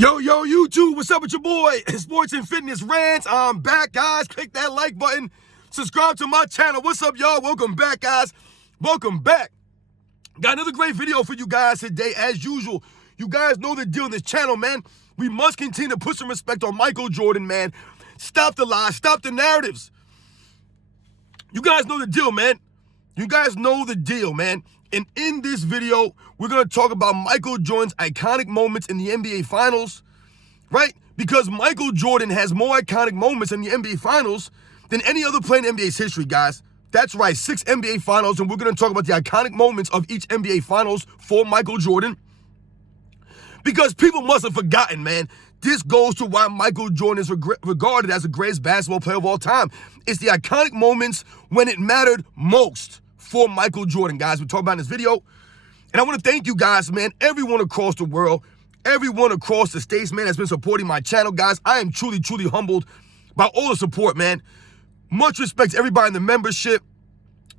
Yo, YouTube, what's up with your boy? Sports and Fitness Rants. I'm back, guys. Click that like button. Subscribe to my channel. What's up, y'all? Welcome back, guys. Welcome back. Got another great video for you guys today, as usual. You guys know the deal on this channel, man. We must continue to put some respect on Michael Jordan, man. Stop the lies. Stop the narratives. You guys know the deal, man. You guys know the deal, man. And in this video, we're going to talk about Michael Jordan's iconic moments in the NBA Finals, right? Because Michael Jordan has more iconic moments in the NBA Finals than any other player in NBA's history, guys. That's right, 6 NBA Finals, and we're going to talk about the iconic moments of each NBA Finals for Michael Jordan. Because people must have forgotten, man. This goes to why Michael Jordan is regarded as the greatest basketball player of all time. It's the iconic moments when it mattered most for Michael Jordan, guys. We're talking about in this video. And I want to thank you guys, man, everyone across the world, everyone across the states, man, has been supporting my channel, guys. I am truly, truly humbled by all the support, man. Much respect to everybody in the membership.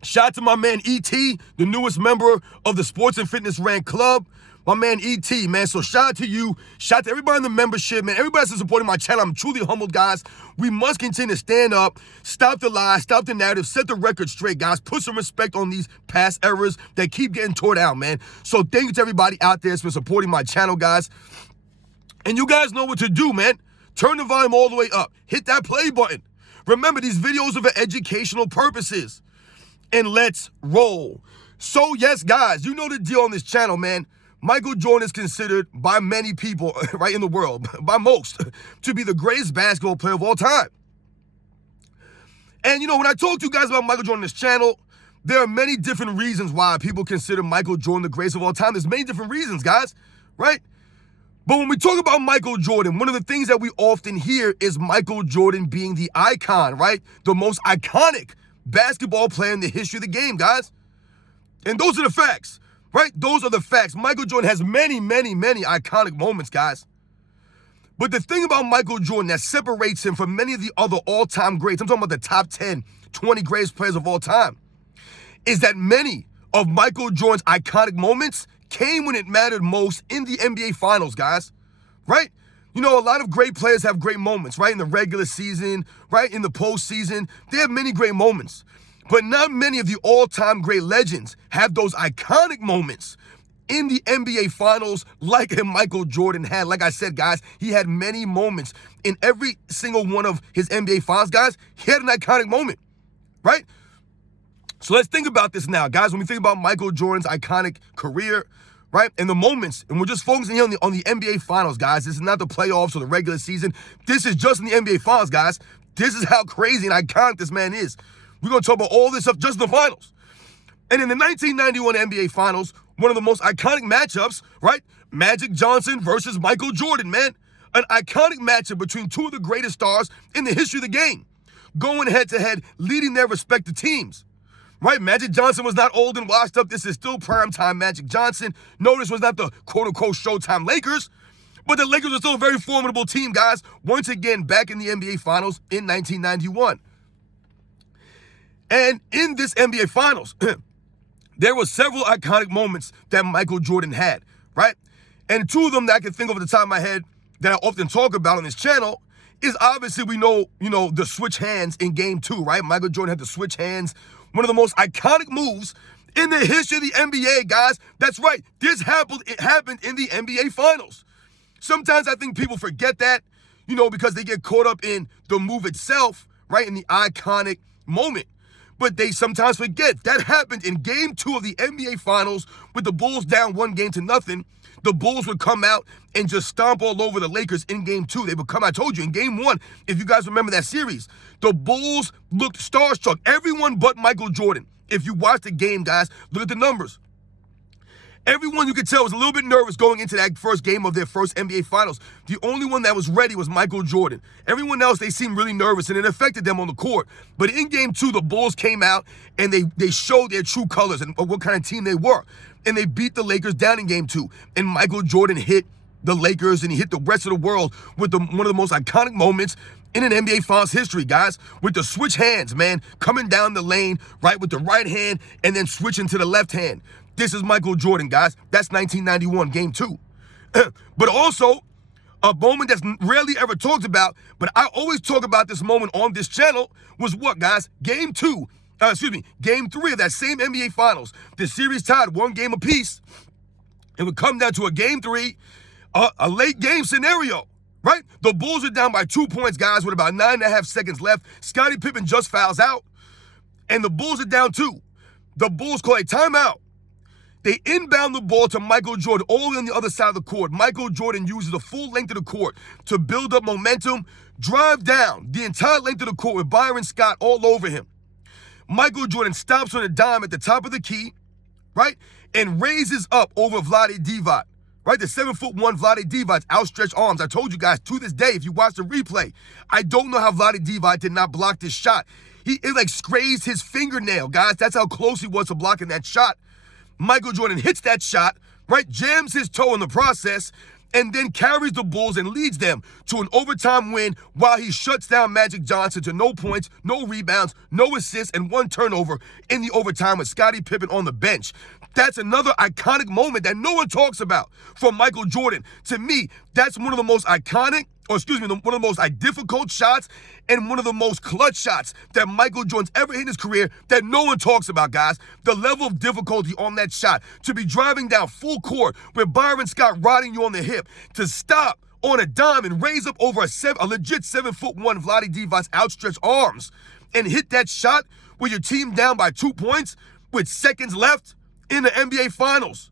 Shout out to my man E.T., the newest member of the Sports and Fitness Rant Club. My man E.T., man. So shout out to you. Shout out to everybody in the membership, man. Everybody that's supporting my channel. I'm truly humbled, guys. We must continue to stand up, stop the lies, stop the narrative, set the record straight, guys. Put some respect on these past errors that keep getting torn out, man. So thank you to everybody out there that's been supporting my channel, guys. And you guys know what to do, man. Turn the volume all the way up. Hit that play button. Remember, these videos are for educational purposes. And let's roll. So, yes, guys, you know the deal on this channel, man. Michael Jordan is considered by many people, right, in the world, by most, to be the greatest basketball player of all time. And, you know, when I talk to you guys about Michael Jordan on this channel, there are many different reasons why people consider Michael Jordan the greatest of all time. There's many different reasons, guys, right? But when we talk about Michael Jordan, one of the things that we often hear is Michael Jordan being the icon, right? The most iconic basketball player in the history of the game, guys. And those are the facts, right? Those are the facts. Michael Jordan has many, many, many iconic moments, guys. But the thing about Michael Jordan that separates him from many of the other all-time greats, I'm talking about the top 10, 20 greatest players of all time, is that many of Michael Jordan's iconic moments came when it mattered most in the NBA Finals, guys, right? You know, a lot of great players have great moments, right? In the regular season, right? In the postseason, they have many great moments. But not many of the all-time great legends have those iconic moments in the NBA Finals like Michael Jordan had. Like I said, guys, he had many moments in every single one of his NBA Finals, guys. He had an iconic moment, right? So let's think about this now, guys. When we think about Michael Jordan's iconic career, right, and the moments, and we're just focusing here on the NBA Finals, guys. This is not the playoffs or the regular season. This is just in the NBA Finals, guys. This is how crazy and iconic this man is. We're going to talk about all this stuff just in the finals. And in the 1991 NBA Finals, one of the most iconic matchups, right? Magic Johnson versus Michael Jordan, man. An iconic matchup between two of the greatest stars in the history of the game. Going head-to-head, leading their respective teams. Right? Magic Johnson was not old and washed up. This is still primetime Magic Johnson. No, this was not the quote-unquote Showtime Lakers. But the Lakers are still a very formidable team, guys. Once again, back in the NBA Finals in 1991. And in this NBA Finals, there were several iconic moments that Michael Jordan had, right? And two of them that I can think of at the top of my head that I often talk about on this channel is obviously we know, the switch hands in Game 2, right? Michael Jordan had the switch hands, one of the most iconic moves in the history of the NBA, guys. That's right. This happened in the NBA Finals. Sometimes I think people forget that, because they get caught up in the move itself, right? In the iconic moment. But they sometimes forget that happened in Game 2 of the NBA Finals with the Bulls down 1-0. The Bulls would come out and just stomp all over the Lakers in Game 2. They would come, I told you, in Game 1, if you guys remember that series, the Bulls looked starstruck. Everyone but Michael Jordan. If you watch the game, guys, look at the numbers. Everyone you could tell was a little bit nervous going into that first game of their first NBA Finals. The only one that was ready was Michael Jordan. Everyone else, they seemed really nervous, and it affected them on the court. But in Game 2, the Bulls came out, and they showed their true colors and what kind of team they were. And they beat the Lakers down in Game 2. And Michael Jordan hit the Lakers, and he hit the rest of the world with one of the most iconic moments in an NBA Finals history, guys, with the switch hands, man, coming down the lane, right, with the right hand, and then switching to the left hand. This is Michael Jordan, guys. That's 1991, Game 2. But also, A moment that's rarely ever talked about, but I always talk about this moment on this channel, was what, guys? Game 3 of that same NBA Finals. The series tied 1 game apiece. It would come down to a Game 3, a late game scenario, right? The Bulls are down by 2 points, guys, with about 9.5 seconds left. Scottie Pippen just fouls out, and the Bulls are down 2. The Bulls call a timeout. They inbound the ball to Michael Jordan all on the other side of the court. Michael Jordan uses the full length of the court to build up momentum, drive down the entire length of the court with Byron Scott all over him. Michael Jordan stops on a dime at the top of the key, right, and raises up over Vlade Divac, right? The 7'1" Vlade Divac's outstretched arms. I told you guys, to this day, if you watch the replay, I don't know how Vlade Divac did not block this shot. It like grazed his fingernail, guys. That's how close he was to blocking that shot. Michael Jordan hits that shot, right, jams his toe in the process, and then carries the Bulls and leads them to an overtime win while he shuts down Magic Johnson to no points, no rebounds, no assists, and 1 turnover in the overtime with Scottie Pippen on the bench. That's another iconic moment that no one talks about from Michael Jordan. To me, that's one of the most iconic, one of the most difficult shots and one of the most clutch shots that Michael Jordan's ever hit in his career that no one talks about, guys. The level of difficulty on that shot, to be driving down full court with Byron Scott riding you on the hip, to stop on a dime and raise up over a legit 7'1" Vlade Divac's outstretched arms and hit that shot with your team down by 2 points with seconds left in the NBA Finals.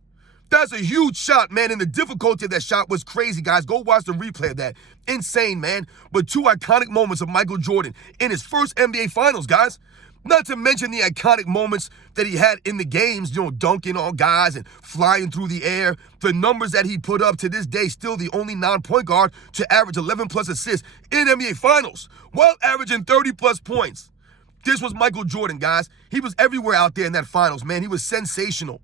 That's a huge shot, man, and the difficulty of that shot was crazy, guys. Go watch the replay of that. Insane, man. But 2 iconic moments of Michael Jordan in his first NBA Finals, guys. Not to mention the iconic moments that he had in the games, dunking on guys and flying through the air. The numbers that he put up to this day, still the only non-point guard to average 11-plus assists in NBA Finals, while averaging 30-plus points. This was Michael Jordan, guys. He was everywhere out there in that Finals, man. He was sensational.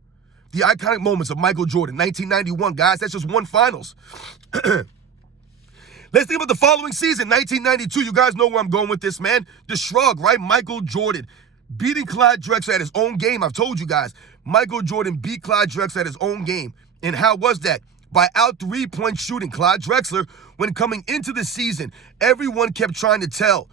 The iconic moments of Michael Jordan, 1991, guys. That's just one Finals. Let's think about the following season, 1992. You guys know where I'm going with this, man. The shrug, right? Michael Jordan beating Clyde Drexler at his own game. I've told you guys, Michael Jordan beat Clyde Drexler at his own game. And how was that? By out 3-point shooting. Clyde Drexler, when coming into the season, everyone kept trying to tell,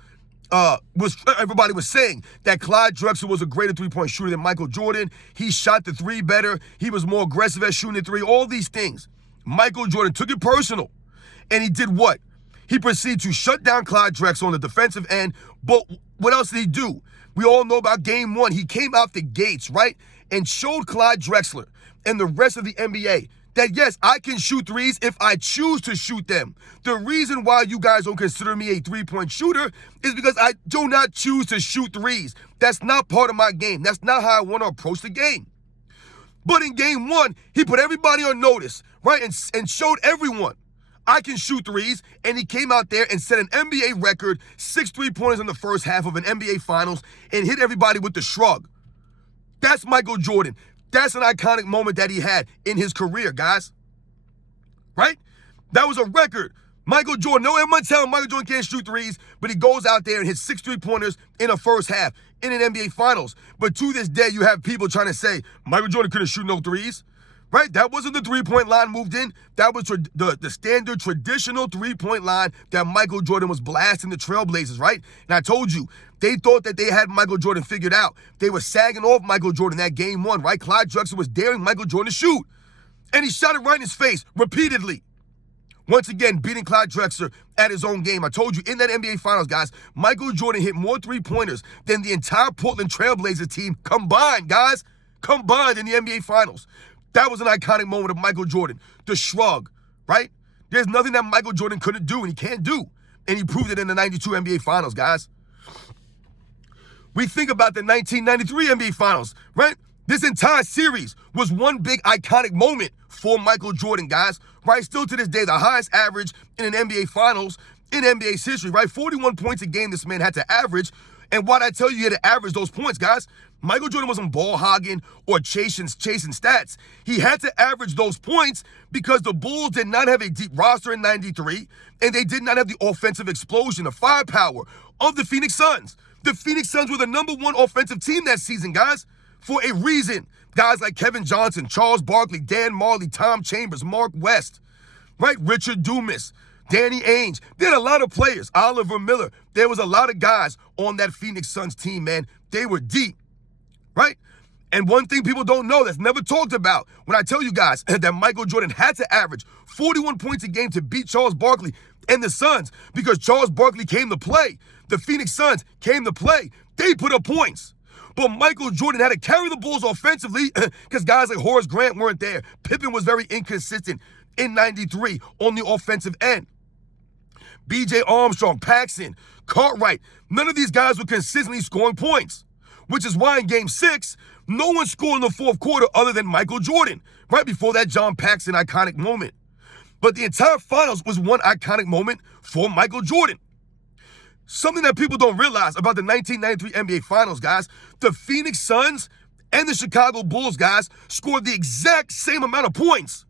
everybody was saying that Clyde Drexler was a greater 3-point shooter than Michael Jordan. He shot the 3 better. He was more aggressive at shooting the 3. All these things. Michael Jordan took it personal. And he did what? He proceeded to shut down Clyde Drexler on the defensive end. But what else did he do? We all know about Game 1. He came out the gates, right? And showed Clyde Drexler and the rest of the NBA that, yes, I can shoot threes if I choose to shoot them. The reason why you guys don't consider me a 3-point shooter is because I do not choose to shoot threes. That's not part of my game. That's not how I want to approach the game. But in Game 1, he put everybody on notice, right, and showed everyone I can shoot threes, and he came out there and set an NBA record, 6 3-pointers in the first half of an NBA Finals, and hit everybody with the shrug. That's Michael Jordan. That's an iconic moment that he had in his career, guys. Right? That was a record. Michael Jordan, no one telling Michael Jordan can't shoot threes, but he goes out there and hits 6 3-pointers in a first half in an NBA Finals. But to this day, you have people trying to say, Michael Jordan couldn't shoot no threes. Right? That wasn't the 3-point line moved in. That was the standard traditional 3-point line that Michael Jordan was blasting the Trailblazers, right? And I told you, they thought that they had Michael Jordan figured out. They were sagging off Michael Jordan that Game 1, right? Clyde Drexler was daring Michael Jordan to shoot. And he shot it right in his face repeatedly. Once again, beating Clyde Drexler at his own game. I told you, in that NBA Finals, guys, Michael Jordan hit more 3-pointers than the entire Portland Trailblazers team combined, guys. Combined in the NBA Finals. That was an iconic moment of Michael Jordan. The shrug, right? There's nothing that Michael Jordan couldn't do and he can't do. And he proved it in the 92 NBA Finals, guys. We think about the 1993 NBA Finals, right? This entire series was one big iconic moment for Michael Jordan, guys. Right? Still to this day, the highest average in an NBA Finals in NBA's history, right? 41 points a game this man had to average. And why'd I tell you he had to average those points, guys? Michael Jordan wasn't ball hogging or chasing stats. He had to average those points because the Bulls did not have a deep roster in 93, and they did not have the offensive explosion, the firepower of the Phoenix Suns. The Phoenix Suns were the #1 offensive team that season, guys, for a reason. Guys like Kevin Johnson, Charles Barkley, Dan Marley, Tom Chambers, Mark West, right? Richard Dumas. Danny Ainge. There had a lot of players. Oliver Miller. There was a lot of guys on that Phoenix Suns team, man. They were deep, right? And one thing people don't know that's never talked about, when I tell you guys that Michael Jordan had to average 41 points a game to beat Charles Barkley and the Suns, because Charles Barkley came to play. The Phoenix Suns came to play. They put up points. But Michael Jordan had to carry the Bulls offensively because guys like Horace Grant weren't there. Pippen was very inconsistent in 93 on the offensive end. B.J. Armstrong, Paxson, Cartwright, none of these guys were consistently scoring points, which is why in Game 6, no one scored in the fourth quarter other than Michael Jordan, right before that John Paxson iconic moment. But the entire finals was one iconic moment for Michael Jordan. Something that people don't realize about the 1993 NBA Finals, guys, the Phoenix Suns and the Chicago Bulls, guys, scored the exact same amount of points.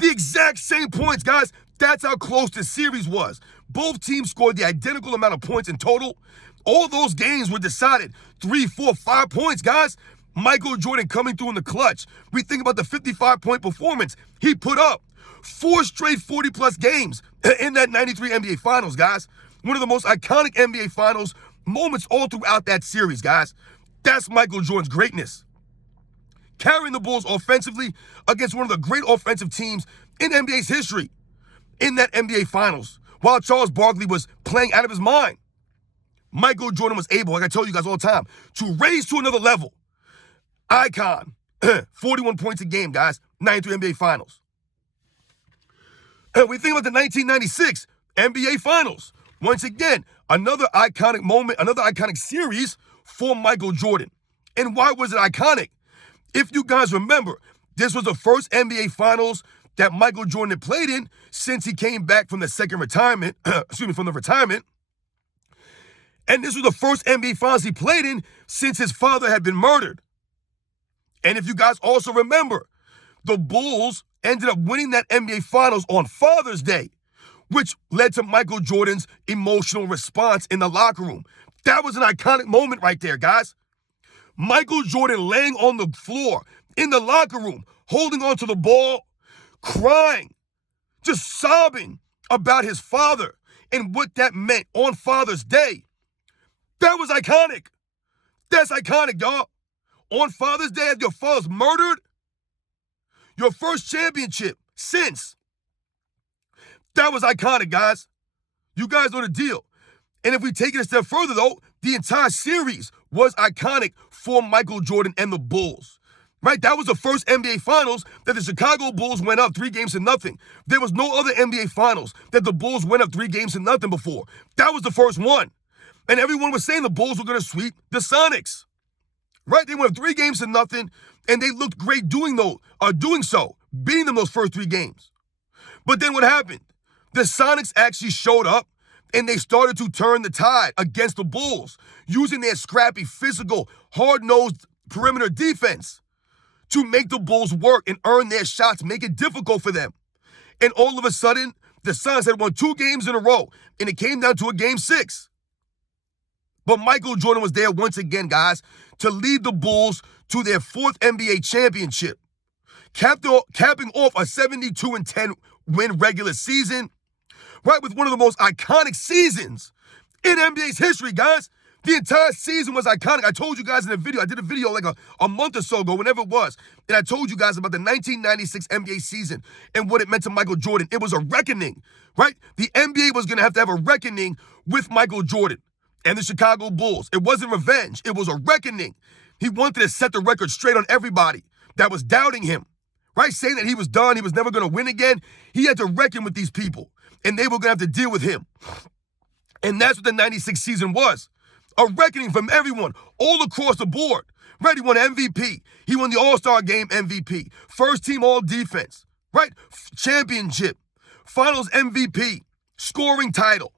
The exact same points, guys. That's how close the series was. Both teams scored the identical amount of points in total. All those games were decided 3, 4, 5 points, guys. Michael Jordan coming through in the clutch. We think about the 55-point performance he put up. 4 straight 40-plus games in that 93 NBA Finals, guys. One of the most iconic NBA Finals moments all throughout that series, guys. That's Michael Jordan's greatness. Carrying the Bulls offensively against one of the great offensive teams in NBA's history in that NBA Finals, while Charles Barkley was playing out of his mind. Michael Jordan was able, like I tell you guys all the time, to raise to another level. Icon, 41 points a game, guys, 93 NBA Finals. And we think about the 1996 NBA Finals. Once again, another iconic moment, another iconic series for Michael Jordan. And why was it iconic? If you guys remember, this was the first NBA Finals that Michael Jordan had played in since he came back from the second retirement, from the retirement. And this was the first NBA Finals he played in since his father had been murdered. And if you guys also remember, the Bulls ended up winning that NBA Finals on Father's Day, which led to Michael Jordan's emotional response in the locker room. That was an iconic moment right there, guys. Michael Jordan laying on the floor in the locker room, holding onto the ball, crying, just sobbing about his father and what that meant on Father's Day. That was iconic. That's iconic, y'all. On Father's Day, your father's murdered, your first championship since. That was iconic, guys. You guys know the deal. And if we take it a step further, though, the entire series was iconic for Michael Jordan and the Bulls. Right? That was the first NBA Finals that the Chicago Bulls went up 3-0. There was no other NBA Finals that the Bulls went up 3-0 before. That was the first one. And everyone was saying the Bulls were going to sweep the Sonics. Right? They went up 3-0, and they looked great doing so, beating them those first 3 games. But then what happened? The Sonics actually showed up, and they started to turn the tide against the Bulls, using their scrappy, physical, hard-nosed perimeter defense to make the Bulls work and earn their shots, make it difficult for them. And all of a sudden, the Suns had won 2 games in a row, and it came down to a Game 6. But Michael Jordan was there once again, guys, to lead the Bulls to their 4th NBA championship, capping off a 72-10 win regular season, right, with one of the most iconic seasons in NBA's history, guys. The entire season was iconic. I told you guys in a video, I did a video like a month or so ago, whenever it was, and I told you guys about the 1996 NBA season and what it meant to Michael Jordan. It was a reckoning, right? The NBA was going to have a reckoning with Michael Jordan and the Chicago Bulls. It wasn't revenge. It was a reckoning. He wanted to set the record straight on everybody that was doubting him, right? Saying that he was done, he was never going to win again. He had to reckon with these people, and they were going to have to deal with him. And that's what the 96 season was. A reckoning from everyone, all across the board. Right? He won MVP. He won the All-Star Game MVP. First team All-Defense. Right? Championship. Finals MVP. Scoring title.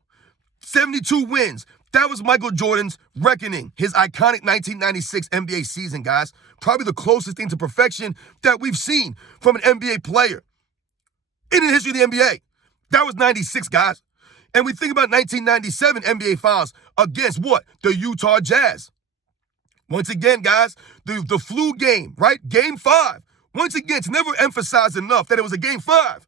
72 wins. That was Michael Jordan's reckoning. His iconic 1996 NBA season, guys. Probably the closest thing to perfection that we've seen from an NBA player in the history of the NBA. That was 96, guys. And we think about 1997 NBA Finals against what? The Utah Jazz. Once again, guys, the flu game, right? Game 5. Once again, it's never emphasized enough that it was a Game 5.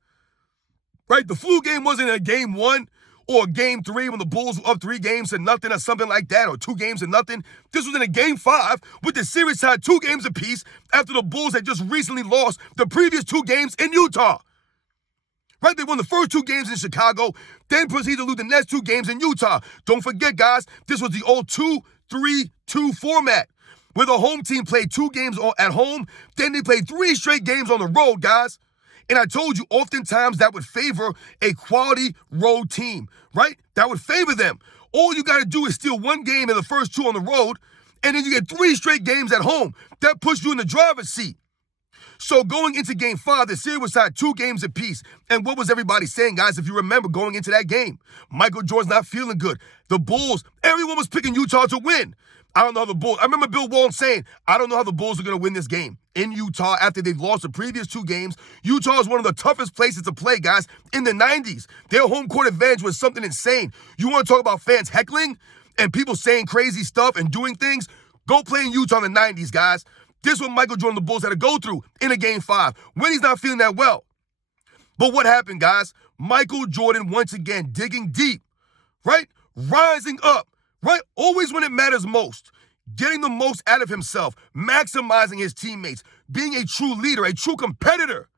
right? The flu game wasn't a game 1 or game 3 when the Bulls were up 3 games to nothing or something like that, or 2 games to nothing. This was in a game 5 with the series tied 2 games apiece after the Bulls had just recently lost the previous 2 games in Utah. Right? They won the first 2 games in Chicago, then proceeded to lose the next 2 games in Utah. Don't forget, guys, this was the old 2-3-2 format, where the home team played 2 games at home, then they played 3 straight games on the road, guys. And I told you, oftentimes that would favor a quality road team, right? That would favor them. All you got to do is steal 1 game in the first 2 on the road, and then you get 3 straight games at home. That puts you in the driver's seat. So going into game 5, the series was tied 2 games apiece. And what was everybody saying, guys, if you remember going into that game? Michael Jordan's not feeling good. The Bulls, everyone was picking Utah to win. I don't know how the Bulls, I remember Bill Walton saying, I don't know how the Bulls are going to win this game in Utah after they've lost the previous 2 games. Utah is one of the toughest places to play, guys, in the 90s. Their home court advantage was something insane. You want to talk about fans heckling and people saying crazy stuff and doing things? Go play in Utah in the 90s, guys. This is what Michael Jordan and the Bulls had to go through in a game 5 when he's not feeling that well. But what happened, guys? Michael Jordan once again digging deep, right? Rising up, right? Always when it matters most. Getting the most out of himself, maximizing his teammates, being a true leader, a true competitor.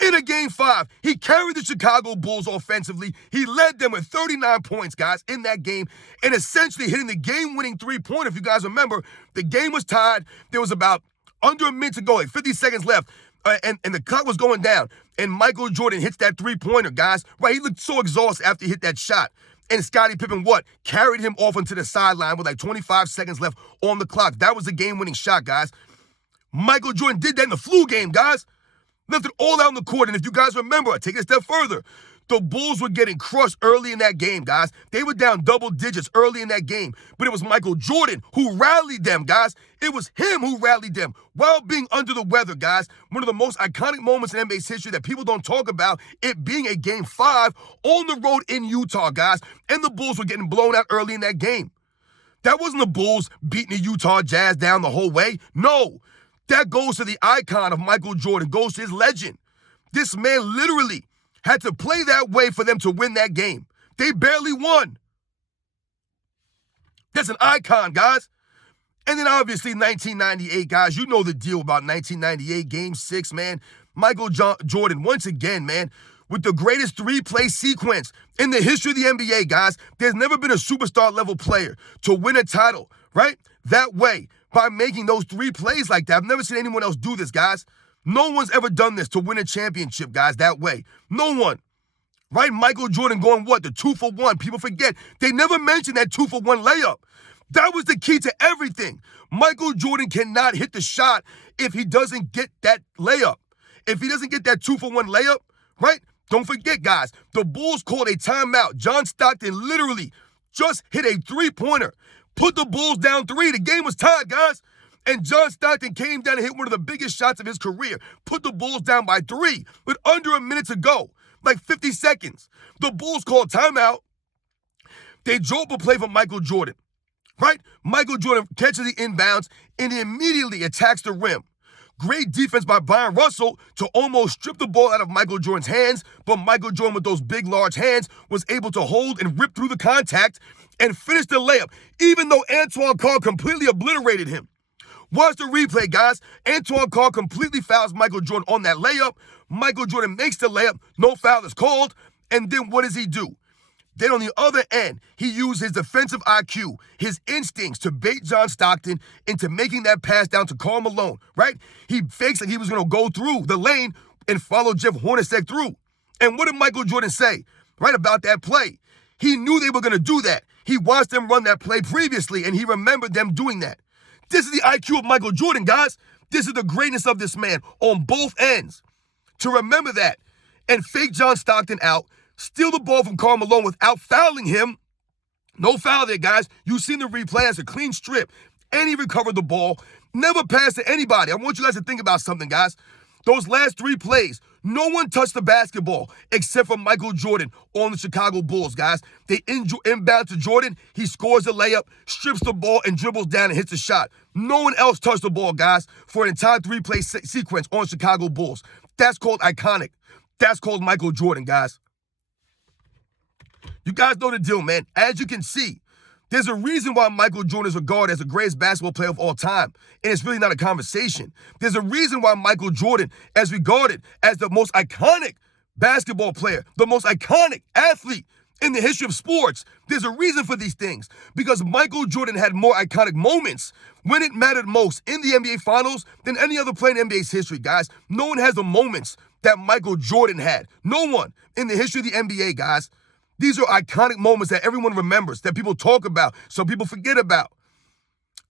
In a game 5, he carried the Chicago Bulls offensively. He led them with 39 points, guys, in that game, and essentially hitting the game-winning 3-pointer. If you guys remember, the game was tied. There was about under a minute to go, like 50 seconds left, and the clock was going down. And Michael Jordan hits that 3-pointer, guys. Right, he looked so exhausted after he hit that shot. And Scottie Pippen, carried him off onto the sideline with like 25 seconds left on the clock. That was the game-winning shot, guys. Michael Jordan did that in the flu game, guys. Left it all out on the court. And if you guys remember, I take it a step further. The Bulls were getting crushed early in that game, guys. They were down double digits early in that game. But it was Michael Jordan who rallied them, guys. It was him who rallied them while being under the weather, guys. One of the most iconic moments in NBA's history that people don't talk about, it being a game 5 on the road in Utah, guys. And the Bulls were getting blown out early in that game. That wasn't the Bulls beating the Utah Jazz down the whole way. No. That goes to the icon of Michael Jordan, goes to his legend. This man literally had to play that way for them to win that game. They barely won. That's an icon, guys. And then obviously 1998, guys, you know the deal about 1998, Game 6, man. Michael Jordan, once again, man, with the greatest 3-play sequence in the history of the NBA, guys. There's never been a superstar-level player to win a title, right, that way, by making those 3 plays like that. I've never seen anyone else do this, guys. No one's ever done this to win a championship, guys, that way. No one. Right? Michael Jordan going the 2-for-1. People forget. They never mentioned that 2-for-1 layup. That was the key to everything. Michael Jordan cannot hit the shot if he doesn't get that layup. If he doesn't get that 2-for-1 layup, right? Don't forget, guys, the Bulls called a timeout. John Stockton literally just hit a 3-pointer. Put the Bulls down 3. The game was tied, guys. And John Stockton came down and hit one of the biggest shots of his career. Put the Bulls down by 3 with under a minute to go. Like 50 seconds. The Bulls called timeout. They drove up a play from Michael Jordan. Right? Michael Jordan catches the inbounds and he immediately attacks the rim. Great defense by Byron Russell to almost strip the ball out of Michael Jordan's hands, but Michael Jordan with those big, large hands was able to hold and rip through the contact and finish the layup, even though Antoine Carr completely obliterated him. Watch the replay, guys. Antoine Carr completely fouls Michael Jordan on that layup. Michael Jordan makes the layup. No foul is called. And then what does he do? Then on the other end, he used his defensive IQ, his instincts to bait John Stockton into making that pass down to Karl Malone, right? He fakes like he was going to go through the lane and follow Jeff Hornacek through. And what did Michael Jordan say, right, about that play? He knew they were going to do that. He watched them run that play previously, and he remembered them doing that. This is the IQ of Michael Jordan, guys. This is the greatness of this man on both ends. To remember that and fake John Stockton out, steal the ball from Karl Malone without fouling him. No foul there, guys. You've seen the replay as a clean strip. And he recovered the ball. Never passed to anybody. I want you guys to think about something, guys. Those last 3 plays, no one touched the basketball except for Michael Jordan on the Chicago Bulls, guys. They inbound to Jordan. He scores the layup, strips the ball, and dribbles down and hits the shot. No one else touched the ball, guys, for an entire 3-play sequence on Chicago Bulls. That's called iconic. That's called Michael Jordan, guys. guys know the deal, man. As you can see, there's a reason why Michael Jordan is regarded as the greatest basketball player of all time, and it's really not a conversation. There's a reason why Michael Jordan is regarded as the most iconic basketball player, the most iconic athlete in the history of sports. There's a reason for these things, because Michael Jordan had more iconic moments when it mattered most in the NBA Finals than any other player in NBA's history, guys. No one has the moments that Michael Jordan had. No one in the history of the NBA, guys. These are iconic moments that everyone remembers, that people talk about, some people forget about.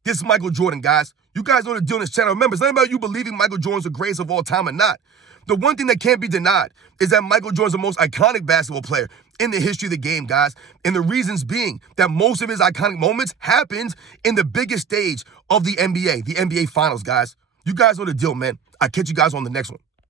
This is Michael Jordan, guys. You guys know the deal on this channel. Remember, it's not about you believing Michael Jordan's the greatest of all time or not. The one thing that can't be denied is that Michael Jordan's the most iconic basketball player in the history of the game, guys. And the reasons being that most of his iconic moments happened in the biggest stage of the NBA Finals, guys. You guys know the deal, man. I'll catch you guys on the next one.